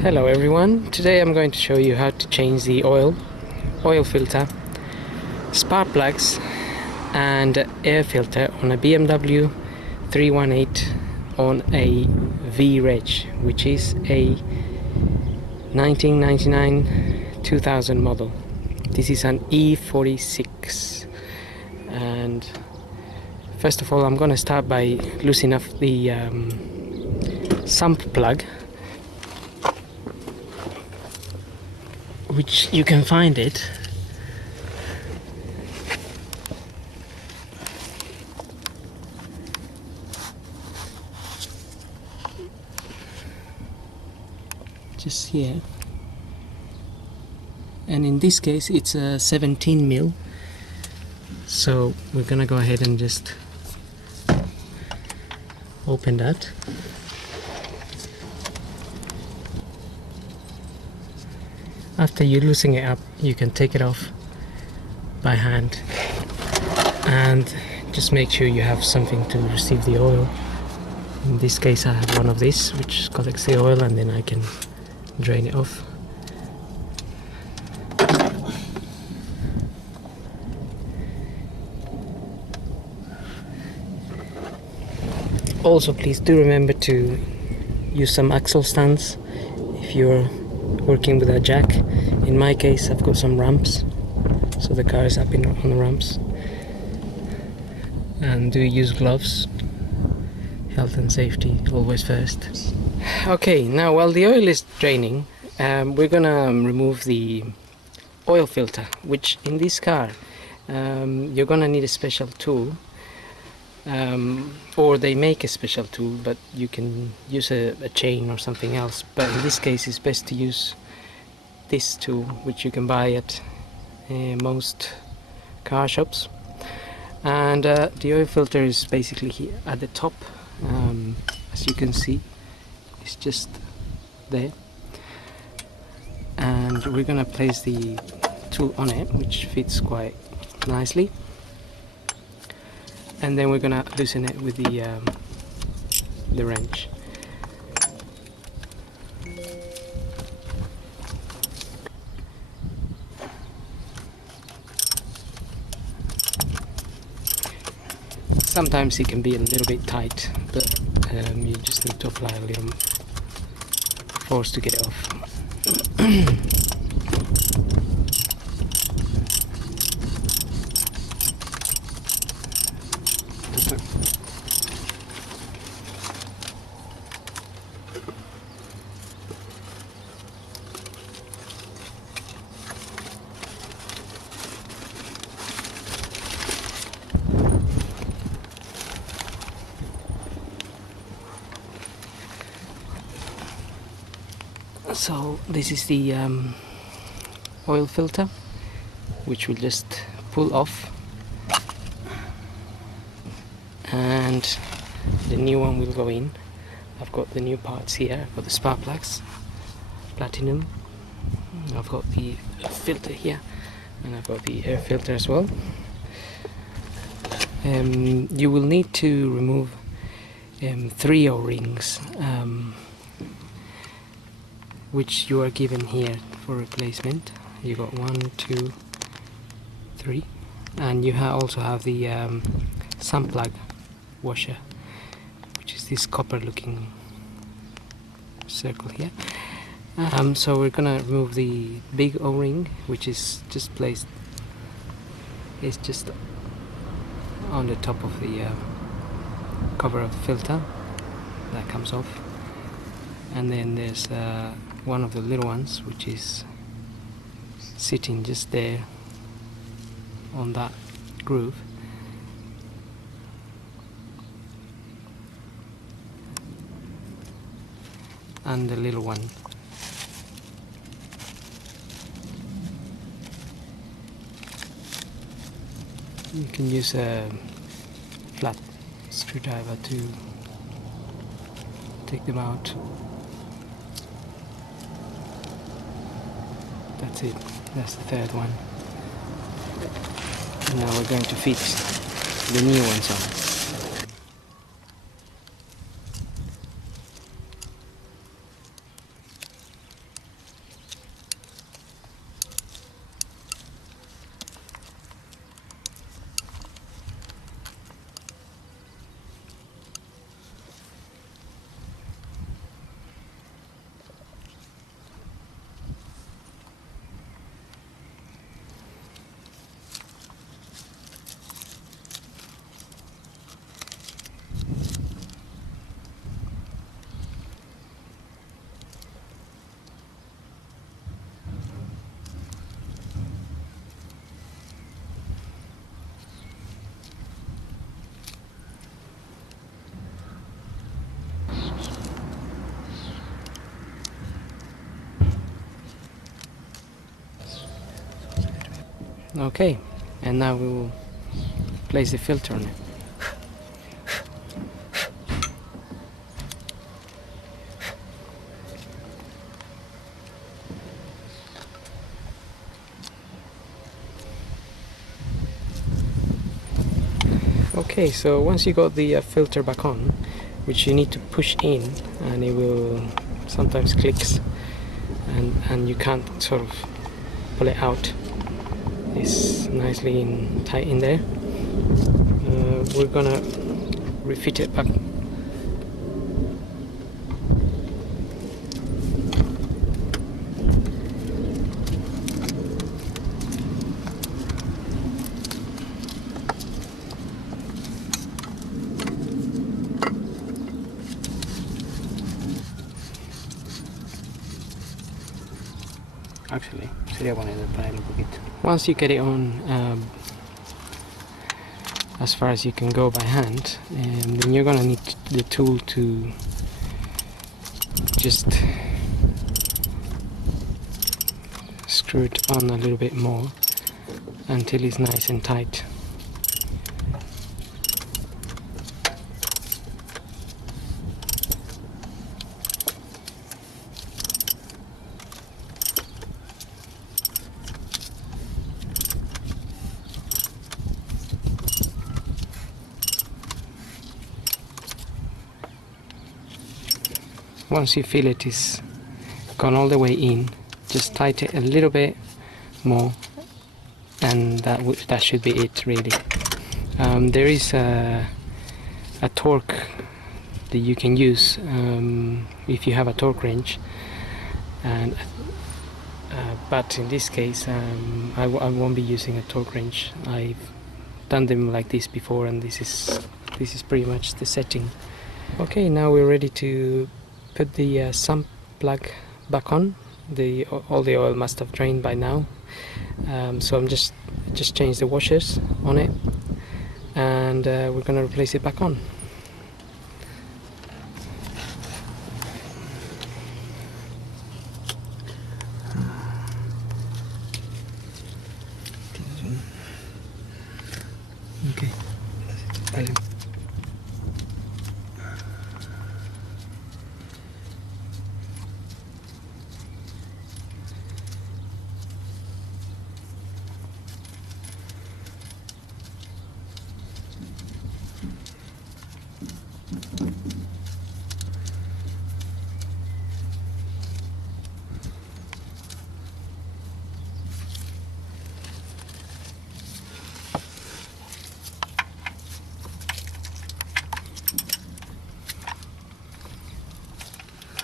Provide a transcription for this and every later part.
Hello everyone, today I'm going to show you how to change the oil filter, spark plugs and air filter on a BMW 318 on a V-Reg, which is a 1999-2000 model. This is an E46, and first of all I'm going to start by loosening up the sump plug, which you can find it just here, and in this case it's a 17mm, so we're gonna go ahead and just open that. After you loosen it up, you can take it off by hand and just make sure you have something to receive the oil. In this case I have one of these which collects the oil, and then I can drain it off. Also, please do remember to use some axle stands if you're working with a jack. In my case I've got some ramps, so the car is up on the ramps. And do use gloves. Health and safety always first. Okay, now while the oil is draining, we're gonna remove the oil filter, which in this car you're gonna need a special tool, or they make a special tool, but you can use a chain or something else. But in this case it's best to use this tool, which you can buy at most car shops. And the oil filter is basically here at the top. As you can see, it's just there, and we're gonna place the tool on it, which fits quite nicely, and then we're gonna loosen it with the wrench. Sometimes it can be a little bit tight, but you just need to apply a little force to get it off. So this is the oil filter, which we'll just pull off, and the new one will go in. I've got the new parts here. I've got the spark plugs, platinum, I've got the filter here, and I've got the air filter as well. You will need to remove 3 O-rings, which you are given here for replacement. You got 1, 2, 3, and you also have the sump plug washer, which is this copper looking circle here. So we're gonna remove the big O-ring, which is just placed, it's just on the top of the cover of the filter. That comes off, and then there's one of the little ones which is sitting just there on that groove. And the little one. You can use a flat screwdriver to take them out. That's it, that's the third one. And now we're going to fit the new ones on. Okay, and now we will place the filter on it. Okay, so once you got the filter back on, which you need to push in, and it will sometimes clicks, and you can't sort of pull it out. It's nicely tight in there. We're gonna refit it back. Actually, sería buena idea traerlo un poquito. Once you get it on as far as you can go by hand, then you're gonna need the tool to just screw it on a little bit more until it's nice and tight. Once you feel it is gone all the way in, just tighten it a little bit more, and that should be it, really. There is a torque that you can use if you have a torque wrench, and but in this case I won't be using a torque wrench. I've done them like this before, and this is pretty much the setting. Okay, now we're ready to put the sump plug back on. All the oil must have drained by now, so I'm just change the washers on it, and we're gonna replace it back on. Okay. Vale.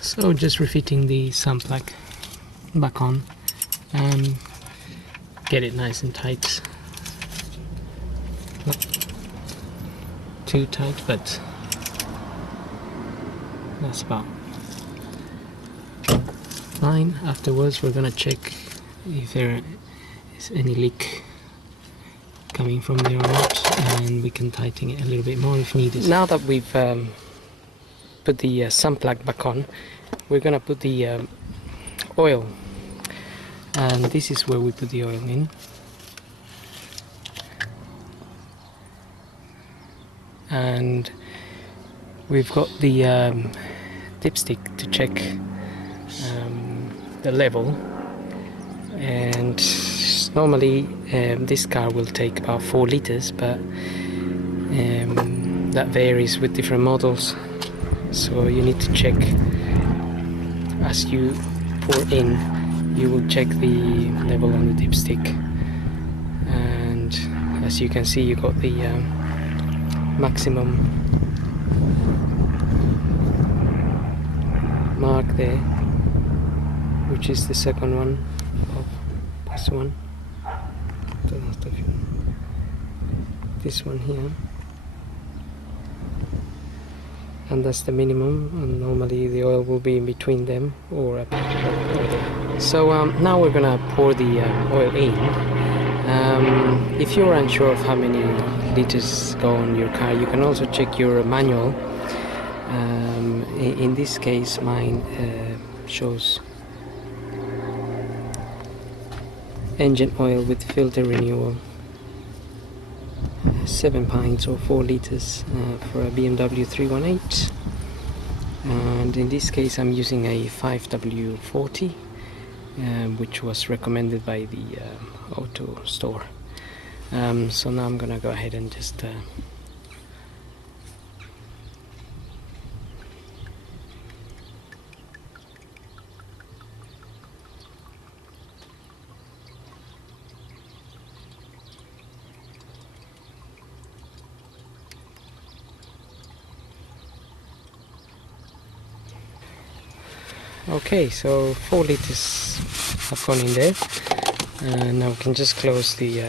So just refitting the sump plug back on and get it nice and tight. Not too tight, but that's about fine. Afterwards we're gonna check if there is any leak coming from there or not, and we can tighten it a little bit more if needed. Now that we've put the sump plug back on, we're gonna put the oil, and this is where we put the oil in. And we've got the dipstick to check the level, and normally this car will take about 4 liters, but that varies with different models, so you need to check as you pour in. You will check the level on the dipstick, and as you can see, you got the maximum mark there, which is the second one of this one. This one here, and that's the minimum, and normally the oil will be in between them or up there. So now we're gonna pour the oil in. If you're unsure of how many liters go on your car, you can also check your manual. In this case, mine shows engine oil with filter renewal, 7 pints or 4 liters for a BMW 318, and in this case I'm using a 5W40, which was recommended by the auto store. So now I'm gonna go ahead and just okay, so 4 liters have gone in there, and now we can just close the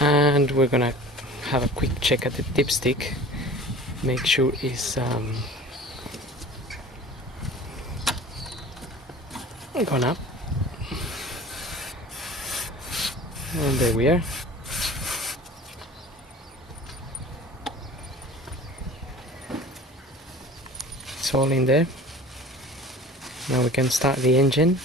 and we're gonna have a quick check at the dipstick, make sure it's gone up, and there we are. It's all in there. Now we can start the engine.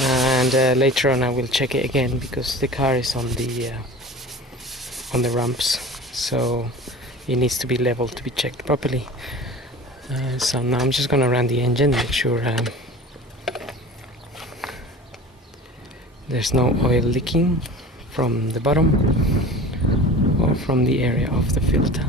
And later on I will check it again, because the car is on the ramps, so it needs to be leveled to be checked properly. So now I'm just gonna run the engine, make sure there's no oil leaking from the bottom or from the area of the filter.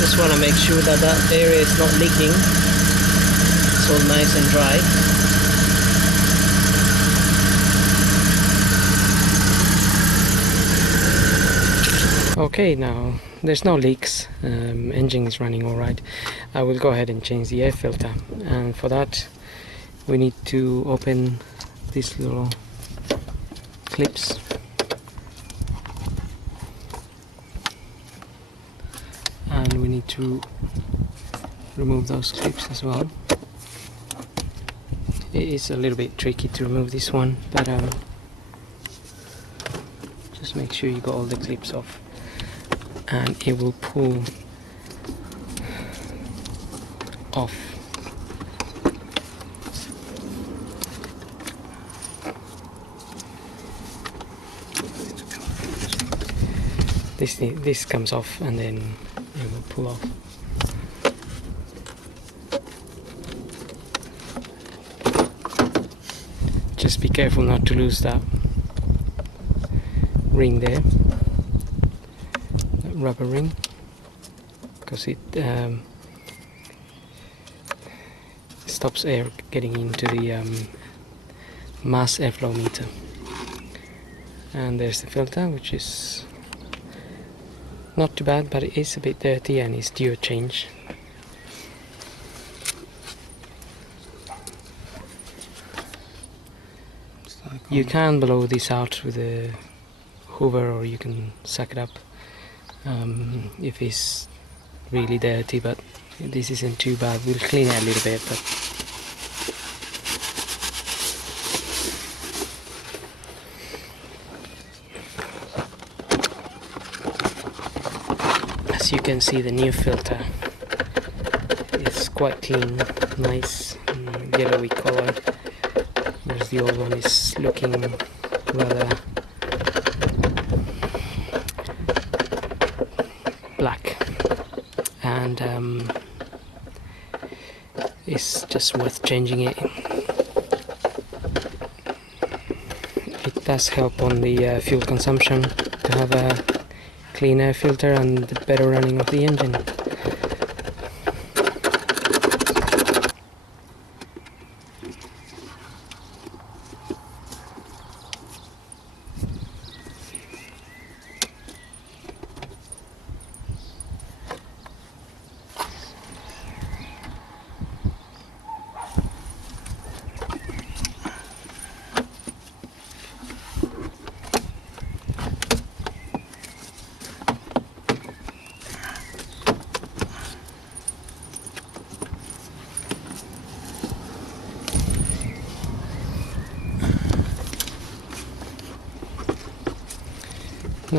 Just want to make sure that that area is not leaking. It's all nice and dry. Okay, now there's no leaks, engine is running alright. I will go ahead and change the air filter, and for that we need to open these little clips. And we need to remove those clips as well. It is a little bit tricky to remove this one, but just make sure you got all the clips off, and it will pull off. This comes off, and then it will pull off. Just be careful not to lose that ring there, that rubber ring, because it stops air getting into the mass airflow meter. And there's the filter, which is not too bad, but it is a bit dirty and it's due a change. You can blow this out with a hoover, or you can suck it up if it's really dirty, but this isn't too bad. We'll clean it a little bit, but as you can see, the new filter is quite clean, nice yellowy color, whereas the old one is looking rather black, and it's just worth changing it. It does help on the fuel consumption to have a clean air filter and the better running of the engine.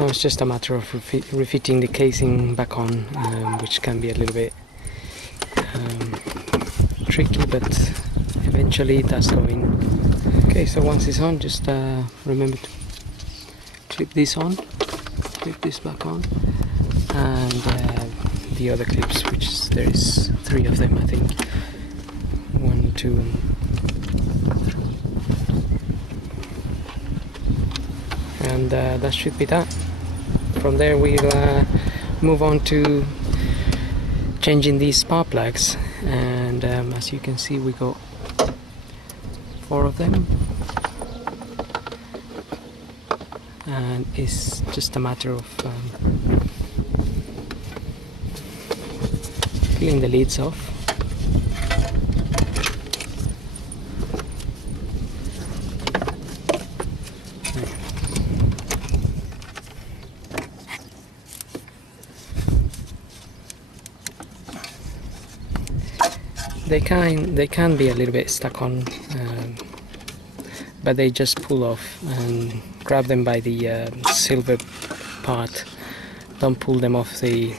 No, it's just a matter of refitting the casing back on, which can be a little bit tricky, but eventually it does go in. Okay, so once it's on, just remember to clip this on, clip this back on, and the other clips, which there is 3 of them, I think. 1, 2, and 3. And that should be that. From there we'll move on to changing these spark plugs, and as you can see we got 4 of them, and it's just a matter of peeling the lids off. They can be a little bit stuck on, but they just pull off, and grab them by the silver part. Don't pull them off the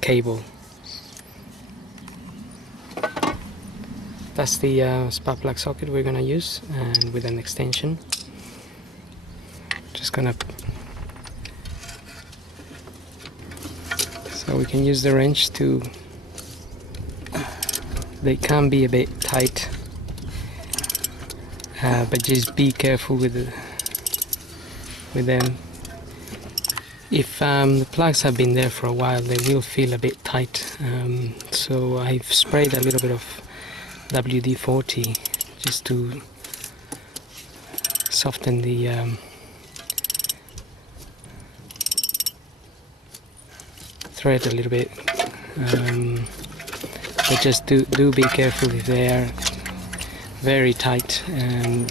cable. That's the spark plug socket we're gonna use, and with an extension. Just gonna, so we can use the wrench to. They can be a bit tight, but just be careful with them. If the plugs have been there for a while, they will feel a bit tight. So I've sprayed a little bit of WD-40 just to soften the thread a little bit. But just do be careful if they are very tight, and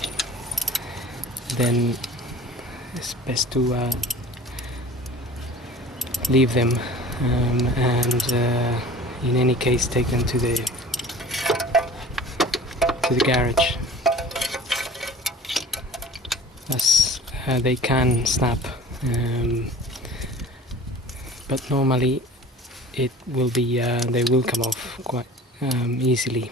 then it's best to leave them, and in any case take them to the garage, as they can snap, but normally it will be they will come off quite easily.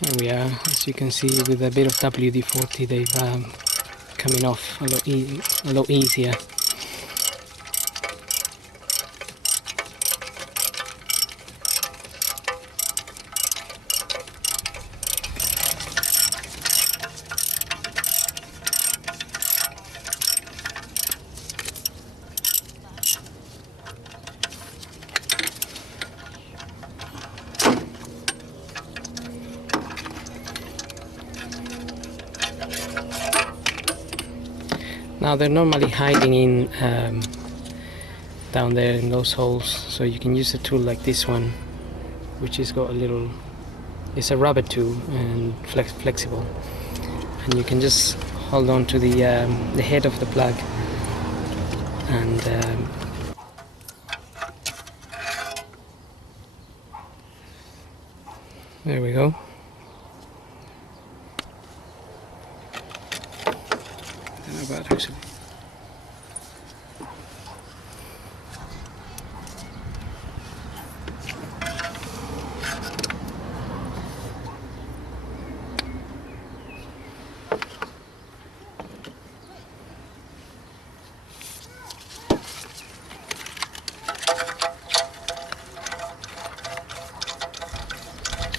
There we are. As you can see, with a bit of WD-40 they've coming off a lot easier. Now they're normally hiding in down there in those holes, so you can use a tool like this one, which has got a little, it's a rubber tool and flexible, and you can just hold on to the head of the plug, and there we go. About actually.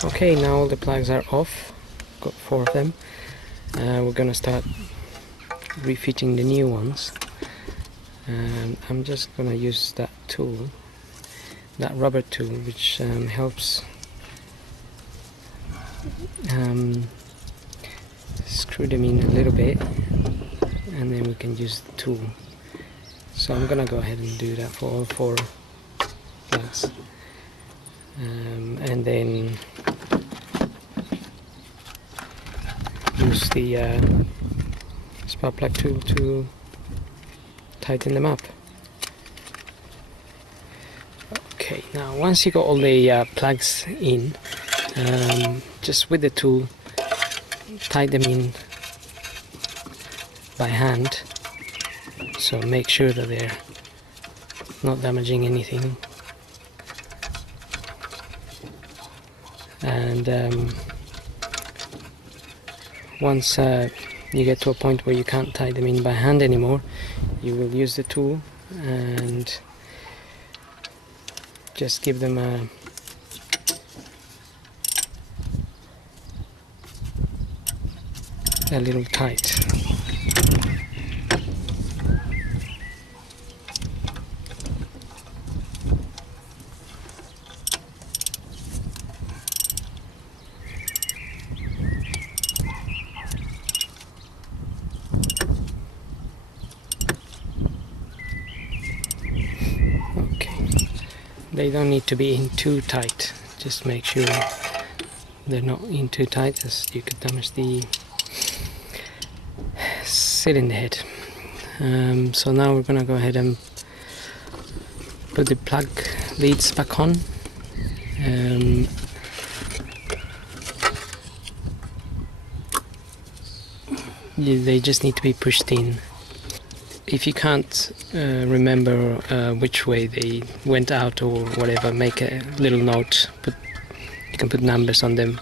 Okay, now all the plugs are off. Got 4 of them. We're gonna start refitting the new ones. I'm just gonna use that tool, that rubber tool, which helps screw them in a little bit, and then we can use the tool. So I'm gonna go ahead and do that for all 4 plugs, and then use the spark plug tool to tighten them up. Okay, now once you got all the plugs in, just with the tool, tie them in by hand, so make sure that they're not damaging anything. And once you get to a point where you can't tie them in by hand anymore, you will use the tool and just give them a little tight. They don't need to be in too tight, just make sure they're not in too tight, as you could damage the cylinder head. So now we're gonna go ahead and put the plug leads back on. They just need to be pushed in. If you can't remember which way they went out or whatever, make a little note. You can put numbers on them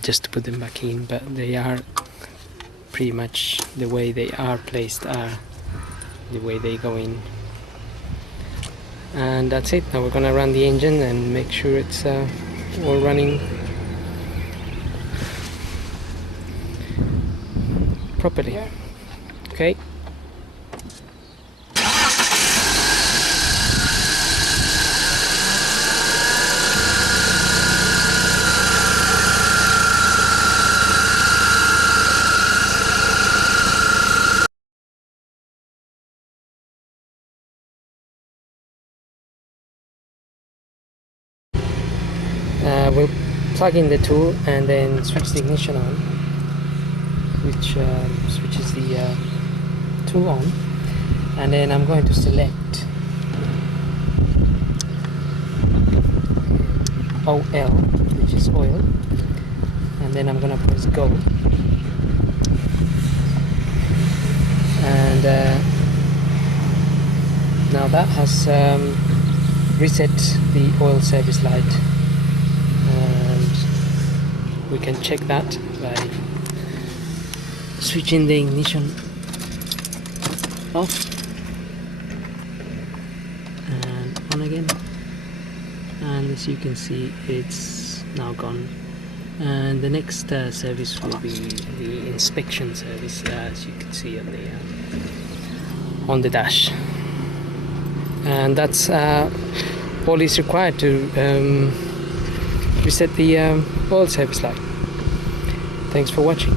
just to put them back in, but they are pretty much the way they are placed are the way they go in. And that's it. Now we're gonna run the engine and make sure it's all running properly. Yeah. Okay. We'll plug in the tool and then switch the ignition on, which switches the tool on, and then I'm going to select OL, which is oil, and then I'm going to press go, and now that has reset the oil service light, and we can check that by switching the ignition off and on again, and as you can see it's now gone. And the next service will be the inspection service, as you can see on the dash, and that's all is required to reset the oil service light. Thanks for watching.